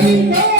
Amen. Amen.